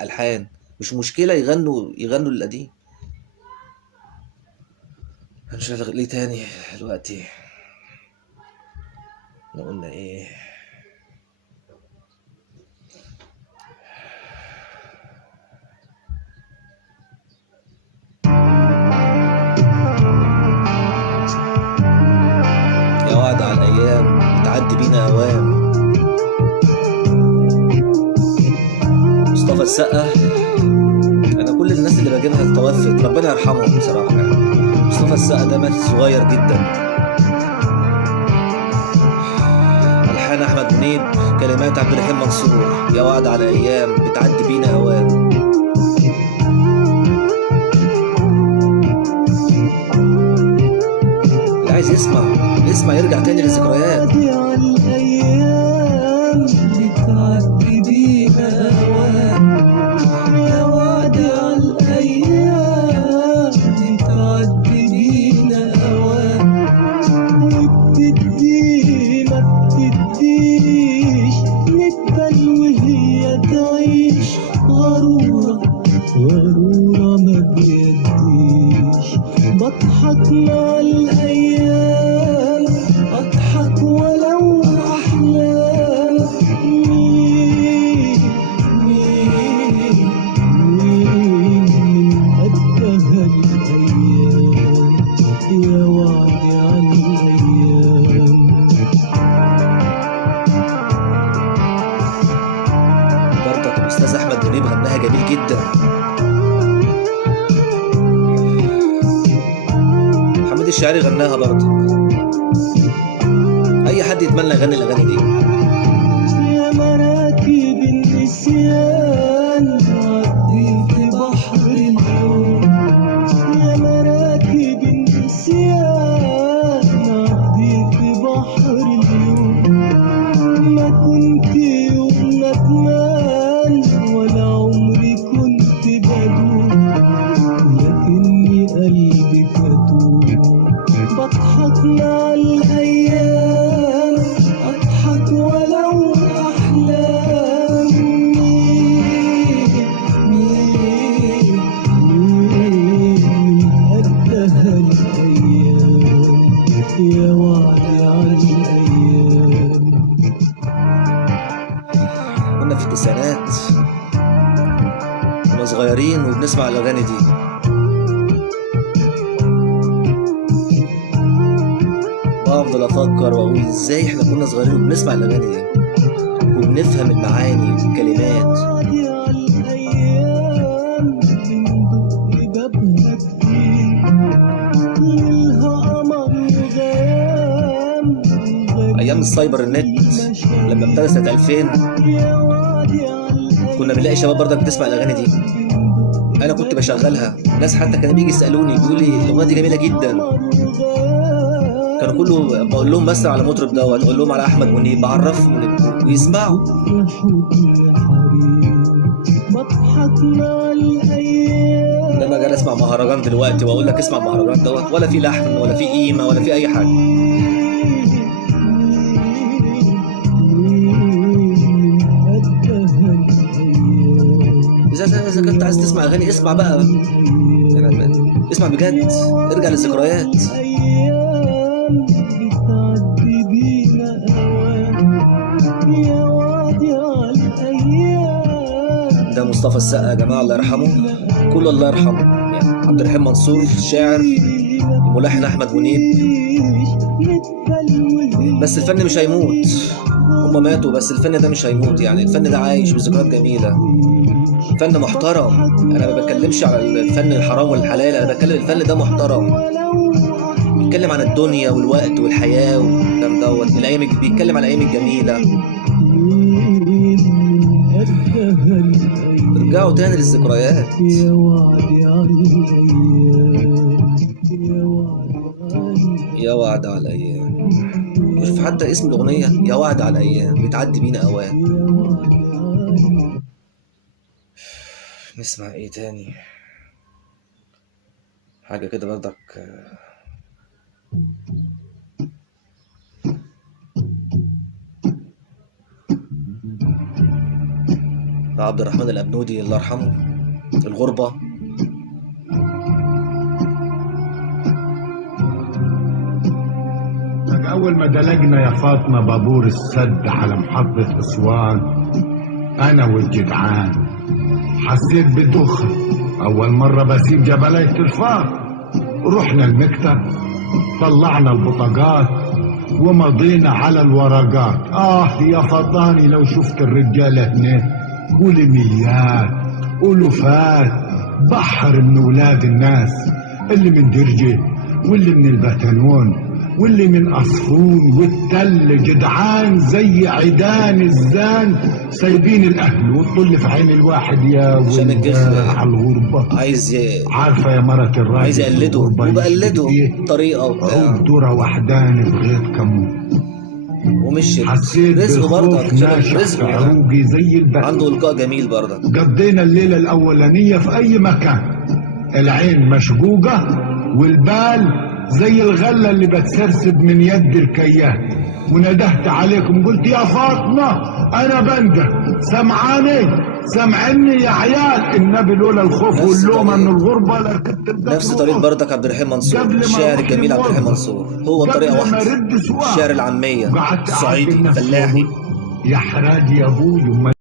الالحان، مش مشكله يغنوا القديم. هنشغل ليه تاني دلوقتي؟ احنا قلنا ايه؟ يا وعد على الايام بتعدي بينا اوام. مصطفى السقا. انا كل الناس اللي بجيبها توفت، ربنا يرحمهم بصراحه يعني. مصطفى السقا ده مات صغير جدا. الحان احمد منيب، كلمات عبد الرحيم منصور. يا وعد على ايام بتعدي بينا اوام. اللي عايز يسمع يرجع تاني للذكريات. غرورة ما بيديش، بضحك مع الأيام، أضحك ولو أحلام. مين من قدها الأيام، يا وعدي عن الأيام. برضك الاستاذ احمد منيب غناها جميل جدا. حميد الشاعري غناها برضك. اي حد يتمنى يغني الاغاني دي. يا مراكب النسيان عديت بحر اليوم، يا مراكب النسيان عديت بحر اليوم. ما كنت يوم ندمان ولا عمري كنت بدوم، لكني قلبي كتوم. بضحك مع الأيام، أضحك ولو أحلام. مين من قدها الأيام، يا وعدي عن الأيام. كنا في التسعينات، كنا صغيرين وبنسمع الاغاني دي. بفضل افكر واقول ازاي احنا كنا صغيرين وبنسمع الاغاني دي وبنفهم المعاني والكلمات. ايام السايبر النت لما ابتدى سنه 2000 كنا بنلاقي شباب برضك بتسمع الاغاني دي. انا كنت بشغلها، ناس حتى كانوا بيجي يسالوني بيقولوا لي الاغنيه دي جميله جدا. كانوا كله بقول لهم مثل على مطرب دوت، اقول لهم على احمد منيب، بعرفهم ويسمعوا. انما جاي اسمع مهرجان دلوقتي واقول لك اسمع مهرجان دوت، ولا في لحن ولا في قيمه ولا في اي حاجه. اذا كنت عايز تسمع اغاني اسمع بقى، يعني اسمع بجد، ارجع للذكريات. ده مصطفى السقا يا جماعه، الله يرحمه، كله الله يرحمه. يعني عبد الرحيم منصور الشاعر، الملحن احمد منيب. بس الفن مش هيموت، هما ماتوا بس الفن ده مش هيموت. يعني الفن ده عايش بذكريات جميله، فن محترم. انا ما بتكلمش على الفن الحرام والحلال، انا بتكلم الفن ده محترم، بيتكلم عن الدنيا والوقت والحياه والكلام دوت. الايام بيتكلم عن الايام الجميله. ارجعوا تاني للذكريات. يا وعد على الايام. شوف حتى اسم الاغنيه، يا وعد على الايام بتعدي بينا اوام. نسمع ايه تاني؟ حاجه كده برضك. عبد الرحمن الأبنودي الله يرحمه، الغربة. أول ما دلقنا يا فاطمة بابور السد على محطة أسوان أنا والجدعان حسيت بالدخن، أول مرة بسيب جبلية الفار. رحنا المكتب طلعنا البطاقات ومضينا على الورقات. يا فطاني لو شفت الرجالة هنا ولميات ألوفات، بحر من ولاد الناس، اللي من درجة واللي من البتنون واللي من أصفون والتل، جدعان زي عيدان الزان، سايبين الأهل والطل في عين الواحد. يا ويلاه على الغربة. عارفة يا مرة الراجل عايز يقلده وبقلده طريقة وبتاع، دورة وحداني بغيت كمون ومشي حسيت رزقه برضك، رزقه عروقي زي البحر. عنده إلقاء جميل برضك. قضينا الليلة الأولانية في أي مكان، العين مشقوقة والبال زي الغلة اللي بتسرسب من يد الكيات. وندهت عليكم قلت يا فاطمة أنا بنده، سمعني يا عيال، النبي لولا الخوف واللومة من الغربة لكنت نفس طريقة برضك عبد الرحيم منصور، الشاعر الجميل عبد الرحيم منصور، هو طريقة واحدة، الشعر العامية الصعيدي الفلاحي. يا حراجي يا أبوي